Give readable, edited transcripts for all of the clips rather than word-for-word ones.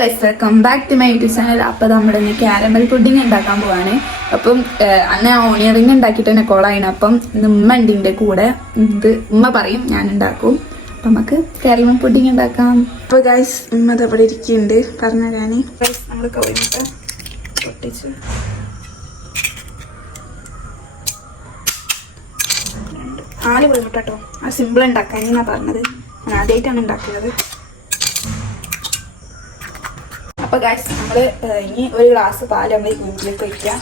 Guys, welcome back to my YouTube channel. അപ്പോൾ നമ്മൾ ഇന്ന് ക്യാരമൽ പുഡിങ് ഉണ്ടാക്കാൻ പോവാണ്. അപ്പം അന്ന് ഓണിയൻ റിങ് ഉണ്ടാക്കിയിട്ട് തന്നെ കോളായിന്. അപ്പം ഇന്ന് ഉമ്മ ഉണ്ട് ഇതിൻ്റെ കൂടെ. ഇത് ഉമ്മ പറയും, ഞാൻ ഉണ്ടാക്കും. അപ്പം നമുക്ക് ക്യാരമൽ പുഡിങ് ഉണ്ടാക്കാം. അപ്പോൾ ഗൈസ്, ഉമ്മ അവിടെ ഇരിക്കുന്നുണ്ട് പറഞ്ഞുതരാൻ. ഗൈസ്, നമ്മൾ കോഴിമുട്ട പൊട്ടിച്ച് ആല് കോഴിമുട്ട കേട്ടോ. ആ സിമ്പിൾ ഉണ്ടാക്കാൻ ഞാൻ പറഞ്ഞത്, ഞാൻ ആദ്യമായിട്ടാണ് ഉണ്ടാക്കുന്നത്. അപ്പോൾ ഗൈസ്, നമ്മൾ ഇനി ഒരു ഗ്ലാസ് പാൽ നമ്മൾ ഈ കുഞ്ഞിലേക്ക് വയ്ക്കുക.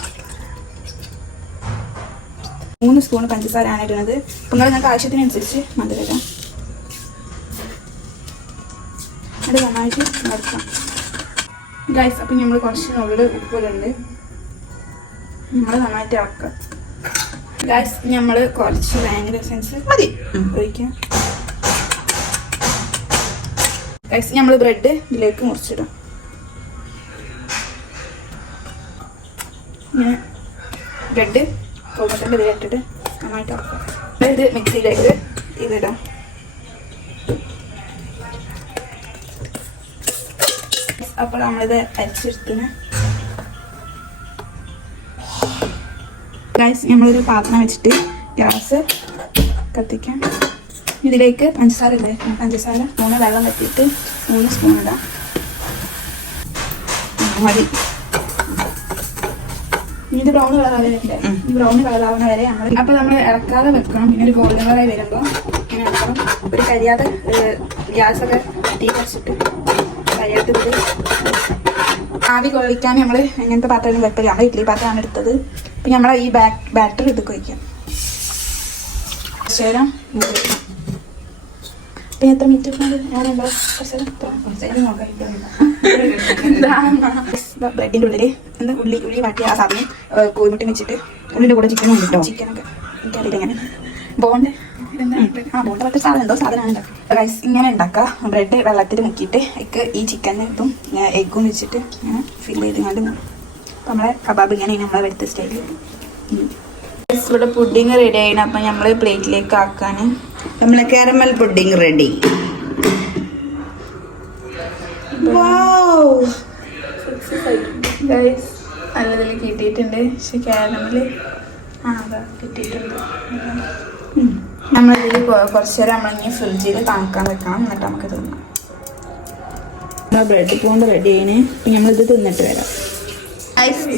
3 സ്പൂൺ പഞ്ചസാരയാണ് ഇടുന്നത്. അപ്പോൾ നിങ്ങൾ നിങ്ങൾക്ക് ആവശ്യത്തിനനുസരിച്ച് മധുരം അത് നന്നായിട്ട് വറുക്കാം ഗൈസ്. അപ്പം നമ്മൾ കുറച്ച് ഉള്ളിൽ ഉപ്പിടുന്നുണ്ട്, നമ്മൾ നന്നായിട്ട് ഇളക്കാം ഗൈസ്. നമ്മൾ കുറച്ച് വാനില എസൻസ് മതി ഒഴിക്കാം ഗൈസ്. നമ്മൾ ബ്രെഡ് ഇതിലേക്ക് മുറിച്ചിടാം. ഇങ്ങനെ ബ്രെഡ് കോഴിമുട്ടൻ്റെ ഇതിലിട്ടിട്ട് നന്നായിട്ട് ഇളക്കാം. ഇത് മിക്സിയിലേക്ക് ഇതിടാം. അപ്പോൾ നമ്മളിത് അരിച്ചെടുത്തിന് ഗൈസ്, നമ്മളൊരു പാത്രം വെച്ചിട്ട് ഗ്യാസ് കത്തിക്കാം. ഇതിലേക്ക് പഞ്ചസാര ഇല്ലേ, പഞ്ചസാര 3 വെള്ളം കത്തിയിട്ട് 3 സ്പൂൺ ഇടാം. മതി. ഇത് ബ്രൗൺ കളറാവില്ലേ, ഈ ബ്രൗൺ കളറാവുന്ന വരെ നമ്മൾ അപ്പോൾ നമ്മൾ ഇളക്കാതെ വെക്കണം. പിന്നെ ഒരു ഗോൾഡൻ കളറായി വരുമ്പോൾ ഇങ്ങനെ ഇളക്കണം. ഒരു കരിയാതെ ഗ്യാസൊക്കെ തീ വെച്ചിട്ട് കരിയാത്ത ഇത് ആവി കൊള്ളിക്കാൻ നമ്മൾ ഇങ്ങനത്തെ പാത്രം വെപ്പില്ല. നമ്മൾ ഇഡ്ഡലി പാത്രമാണ് എടുത്തത്. അപ്പം നമ്മൾ ഈ ബാറ്റർ ഇതൊക്കെ വയ്ക്കാം. ശേഷം പിന്നെ എത്ര മിനിറ്റ് ഞാനുണ്ടോ ബ്രെഡിൻ്റെ ഉള്ളിൽ എന്താ ഉള്ളി വാട്ടിയ ആ സാധനം കോഴിമുട്ടി വെച്ചിട്ട് ഉള്ളിൻ്റെ കൂടെ ചിക്കനും ഉണ്ട് കേട്ടോ. ചിക്കനൊക്കെ എനിക്കറിയില്ല എങ്ങനെ ബോണ്ട് ബോണ്ട് പറ്റ സാധനം എന്തോ സാധനമാണ് ഉണ്ടാക്കുക റൈസ്. ഇങ്ങനെ ഉണ്ടാക്കുക. ബ്രെഡ് വെള്ളത്തിൽ മുക്കിയിട്ട് അതിക്ക് ഈ ചിക്കനും ഇതും എഗ്ഗും വെച്ചിട്ട് ഇങ്ങനെ ഫില്ല് ചെയ്തുകൊണ്ട് അപ്പം നമ്മളെ കബാബ് ഇങ്ങനെ നമ്മളെ എടുത്ത സ്റ്റൈലിൽ. ഇവിടെ പുഡിങ് റെഡി ആയിരുന്നു. അപ്പം നമ്മൾ പ്ലേറ്റിലേക്ക് ആക്കാൻ നമ്മളെ കാരമൽ പുഡിങ് റെഡി. നല്ലതിൽ കിട്ടിയിട്ടുണ്ട്. പക്ഷെ കാരമല് അതാ കിട്ടിയിട്ടുണ്ട്. നമ്മളിതിൽ കുറച്ച് നേരം നമ്മളിങ്ങനെ ഫ്രിഡ്ജിൽ തണുക്കാൻ വെക്കണം. എന്നിട്ട് നമുക്ക് തിന്നാം. ബ്രെഡ് കൊണ്ട് റെഡി ആയിന്. അപ്പം നമ്മളിത് തിന്നിട്ട് വരാം.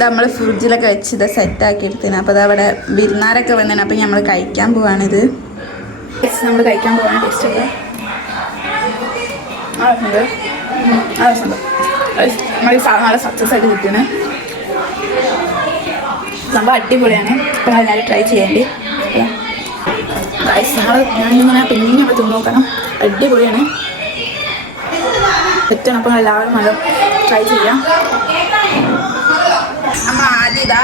നമ്മൾ ഫ്രിഡ്ജിലൊക്കെ വെച്ച് ഇത് സെറ്റാക്കി എടുത്തിന്. അപ്പോൾ അതവിടെ വിരുന്നാരൊക്കെ വന്നേനെ. അപ്പം നമ്മൾ കഴിക്കാൻ പോവാണിത്. നമ്മൾ കഴിക്കാൻ പോവാണ്. ടേസ്റ്റ് ഉണ്ട്. നമ്മൾ ഈ സാധനം നല്ല സക്സസ് ആയിട്ട് കിട്ടുന്നത്. സംഭവം അടിപൊളിയാണ്. ഇപ്പം എല്ലാവരും ട്രൈ ചെയ്യേണ്ടി. ഞാനിങ്ങനെ പിന്നെ നമ്മൾ തിന്നു നോക്കണം. അടിപൊളിയാണ്, പറ്റണം. അപ്പം എല്ലാവരും നല്ല ട്രൈ ചെയ്യാം. അമ്മ ആദ്യം ഇതാ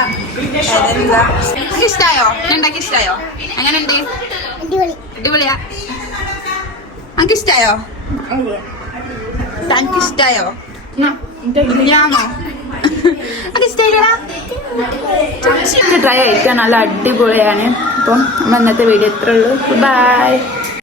എനിക്ക് ഇഷ്ടമായോ? ഉണ്ടാക്കി ഇഷ്ടമായോ? എങ്ങനെയുണ്ട്? അടിപൊളിയാ. എനിക്ക് ഇഷ്ടമായോ? തനിക്ക് ഇഷ്ടമായോ? ഞാനോ അത് ഇഷ്ടമായില്ലടാ. ട്രൈ കഴിക്കാൻ നല്ല അടിപൊളിയാണ്. അപ്പം നമ്മൾ ഇന്നത്തെ വീഡിയോ ഇത്രേ ഉള്ളൂ. ബൈ.